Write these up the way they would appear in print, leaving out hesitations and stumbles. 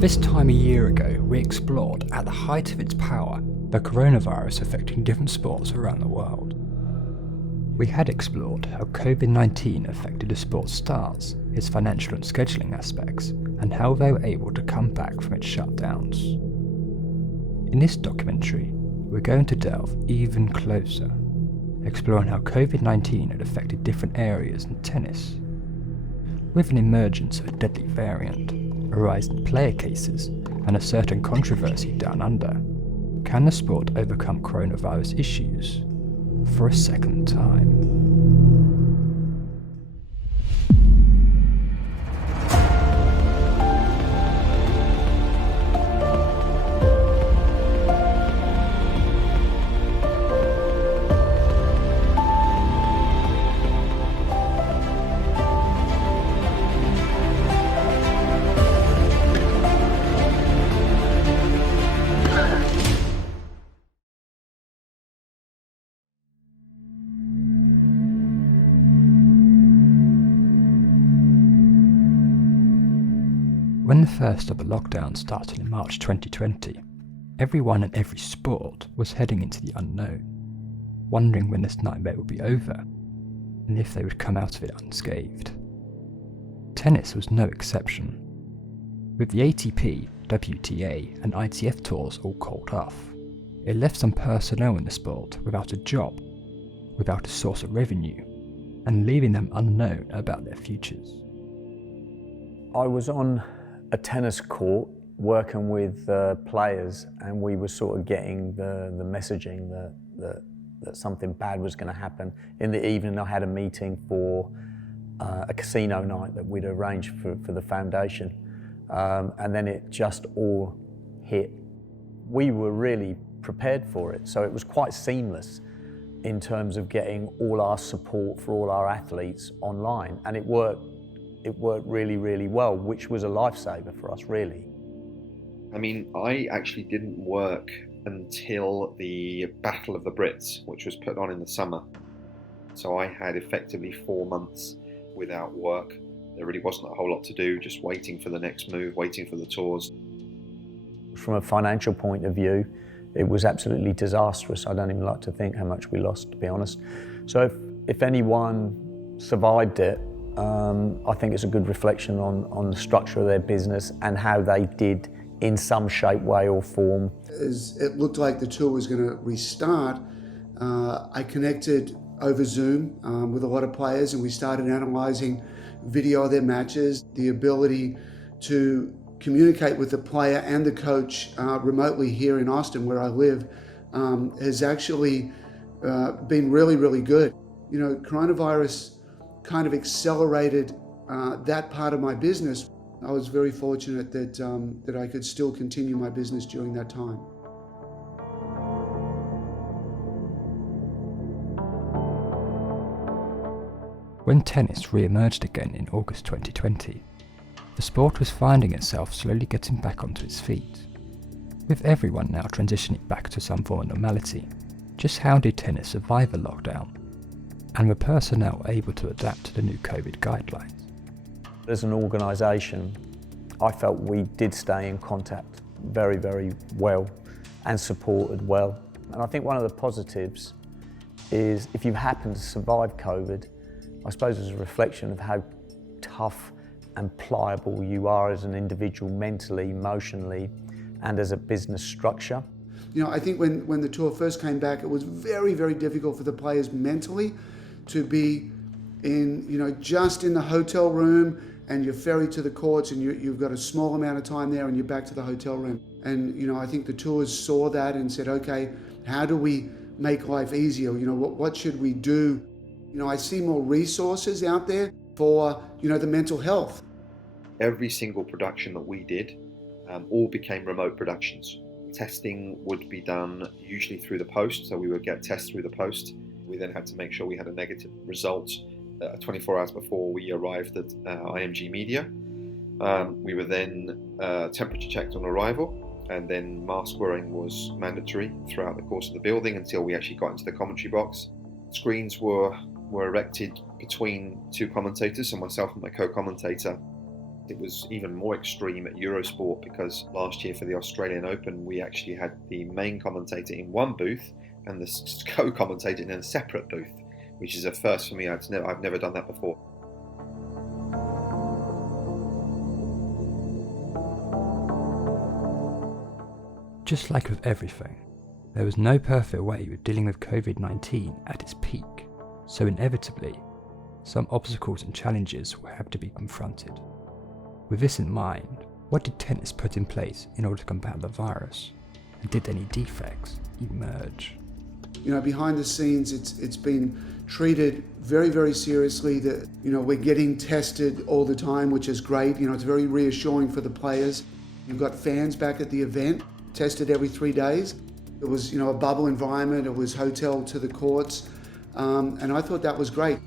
This time a year ago, we explored, at the height of its power, the coronavirus affecting different sports around the world. We had explored how COVID-19 affected the sport's stars, its financial and scheduling aspects, and how they were able to come back from its shutdowns. In this documentary, we're going to delve even closer, exploring how COVID-19 had affected different areas in tennis. With an emergence of a deadly variant, a rise in player cases, and a certain controversy down under, can the sport overcome coronavirus issues for a second time? When the first of the lockdown started in March 2020, everyone and every sport was heading into the unknown, wondering when this nightmare would be over, and if they would come out of it unscathed. Tennis was no exception. With the ATP, WTA and ITF tours all called off, it left some personnel in the sport without a job, without a source of revenue, and leaving them unknown about their futures. I was on a tennis court working with players, and we were sort of getting the messaging that something bad was going to happen. In the evening I had a meeting for a casino night that we'd arranged for the foundation, and then it just all hit. We were really prepared for it, so it was quite seamless in terms of getting all our support for all our athletes online, and it worked really, really well, which was a lifesaver for us, really. I mean, I actually didn't work until the Battle of the Brits, which was put on in the summer. So I had effectively 4 months without work. There really wasn't a whole lot to do, just waiting for the next move, waiting for the tours. From a financial point of view, it was absolutely disastrous. I don't even like to think how much we lost, to be honest. So if anyone survived it, I think it's a good reflection on the structure of their business and how they did in some shape, way or form. As it looked like the tour was going to restart, I connected over Zoom with a lot of players, and we started analysing video of their matches. The ability to communicate with the player and the coach remotely here in Austin, where I live, has actually been really, really good. You know, coronavirus kind of accelerated that part of my business. I was very fortunate that I could still continue my business during that time. When tennis re-emerged again in August 2020, the sport was finding itself slowly getting back onto its feet. With everyone now transitioning back to some form of normality, just how did tennis survive a lockdown? And were personnel able to adapt to the new COVID guidelines? As an organisation, I felt we did stay in contact very, very well and supported well. And I think one of the positives is if you happen to survive COVID, I suppose it's a reflection of how tough and pliable you are as an individual, mentally, emotionally, and as a business structure. You know, I think when the tour first came back, it was very, very difficult for the players mentally to be in, you know, just in the hotel room, and you're ferried to the courts, and you've got a small amount of time there, and you're back to the hotel room. And, you know, I think the tours saw that and said, okay, how do we make life easier? You know, what should we do? You know, I see more resources out there for, you know, the mental health. Every single production that we did all became remote productions. Testing would be done usually through the post, so we would get tests through the post. We then had to make sure we had a negative result 24 hours before we arrived at IMG Media. We were then temperature checked on arrival, and then mask wearing was mandatory throughout the course of the building until we actually got into the commentary box. Screens were erected between two commentators, so myself and my co-commentator, It was even more extreme at Eurosport because last year for the Australian Open, we actually had the main commentator in one booth and the co-commentator in a separate booth, which is a first for me. I've never done that before. Just like with everything, there was no perfect way of dealing with COVID-19 at its peak, so inevitably, some obstacles and challenges will have to be confronted. With this in mind, what did tennis put in place in order to combat the virus? And did any defects emerge? You know, behind the scenes, it's been treated very, very seriously. That, you know, we're getting tested all the time, which is great. You know, it's very reassuring for the players. You've got fans back at the event, tested every 3 days. It was, you know, a bubble environment. It was hotel to the courts, and I thought that was great.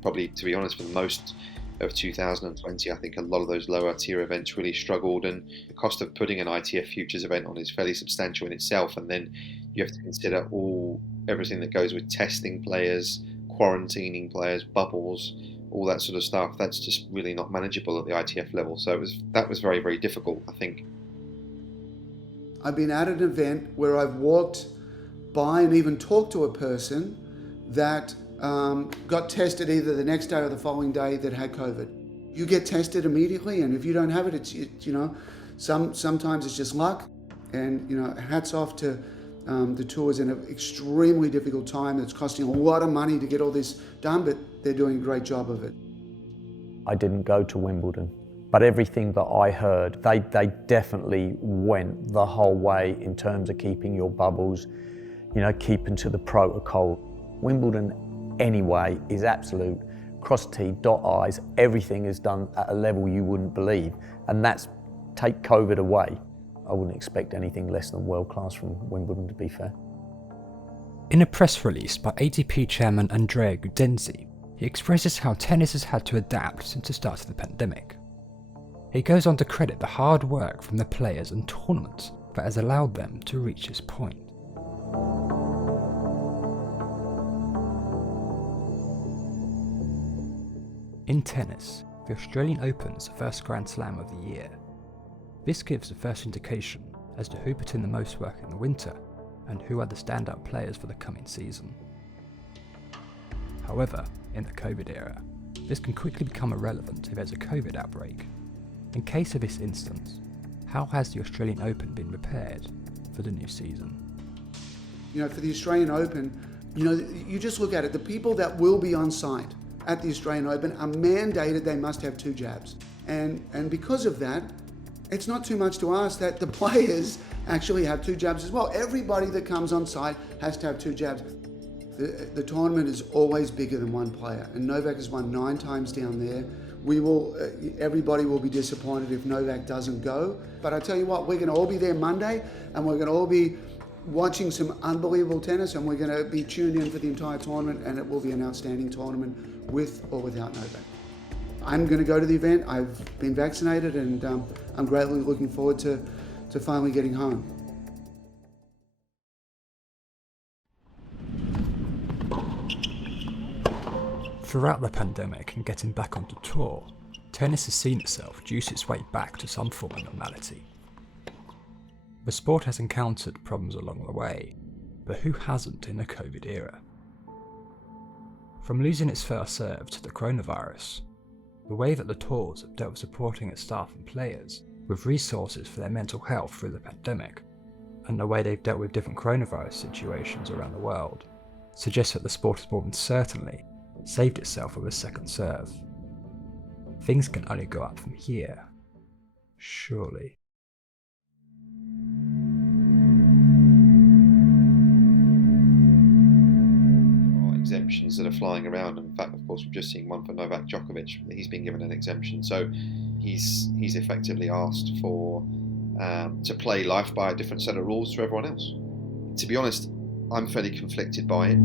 Probably, to be honest, for most of 2020, I think a lot of those lower tier events really struggled, and the cost of putting an ITF Futures event on is fairly substantial in itself, and then you have to consider everything that goes with testing players, quarantining players, bubbles, all that sort of stuff. That's just really not manageable at the ITF level, so that was very, very difficult, I think. I've been at an event where I've walked by and even talked to a person that got tested either the next day or the following day that had COVID. You get tested immediately, and if you don't have it, you know, sometimes it's just luck. And, you know, hats off to the tours in an extremely difficult time. It's costing a lot of money to get all this done, but they're doing a great job of it. I didn't go to Wimbledon, but everything that I heard, they definitely went the whole way in terms of keeping your bubbles, you know, keeping to the protocol. Wimbledon anyway is absolute cross T, dot I's, everything is done at a level you wouldn't believe, and that's take COVID away. I wouldn't expect anything less than world class from Wimbledon, to be fair. In a press release by ATP chairman Andrea Gaudenzi, he expresses how tennis has had to adapt since the start of the pandemic. He goes on to credit the hard work from the players and tournaments that has allowed them to reach this point. In tennis, the Australian Open is the first Grand Slam of the year. This gives the first indication as to who put in the most work in the winter and who are the standout players for the coming season. However, in the COVID era, this can quickly become irrelevant if there's a COVID outbreak. In case of this instance, how has the Australian Open been prepared for the new season? You know, for the Australian Open, you know, you just look at it, the people that will be on site at the Australian Open are mandated they must have 2 jabs. And because of that, it's not too much to ask that the players actually have 2 jabs as well. Everybody that comes on site has to have 2 jabs. The tournament is always bigger than one player, and Novak has won 9 times down there. Everybody will be disappointed if Novak doesn't go. But I tell you what, we're gonna all be there Monday, and we're gonna all be watching some unbelievable tennis, and we're going to be tuned in for the entire tournament, and it will be an outstanding tournament with or without Novak. I'm going to go to the event. I've been vaccinated, and I'm greatly looking forward to finally getting home. Throughout the pandemic and getting back onto tour, tennis has seen itself juice its way back to some form of normality. The sport has encountered problems along the way, but who hasn't in the COVID era? From losing its first serve to the coronavirus, the way that the tours have dealt with supporting its staff and players with resources for their mental health through the pandemic, and the way they've dealt with different coronavirus situations around the world, suggests that the sport has more than certainly saved itself with a second serve. Things can only go up from here, surely. Exemptions that are flying around. In fact, of course, we've just seen one for Novak Djokovic. He's been given an exemption, so he's effectively asked for to play life by a different set of rules to everyone else. To be honest, I'm fairly conflicted by it.